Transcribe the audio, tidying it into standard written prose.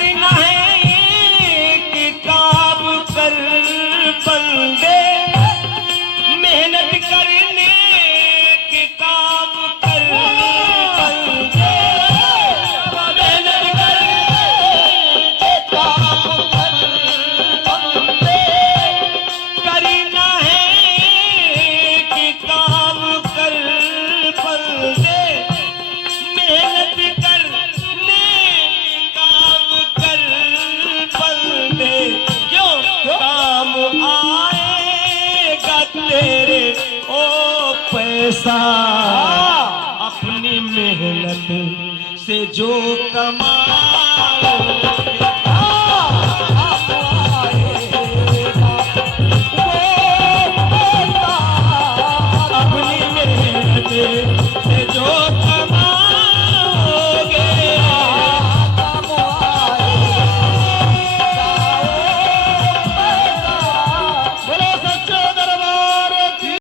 करना है कि काम कर बंदे, मेहनत करने के काम कर बंदे, मेहनत करने के काम कर बंदे। करना है कि काम कर बंदे, मेहनत करने काम कर बंदे। क्यों काम आएगा तेरे ओ पैसा, अपनी मेहनत से जो कमाओ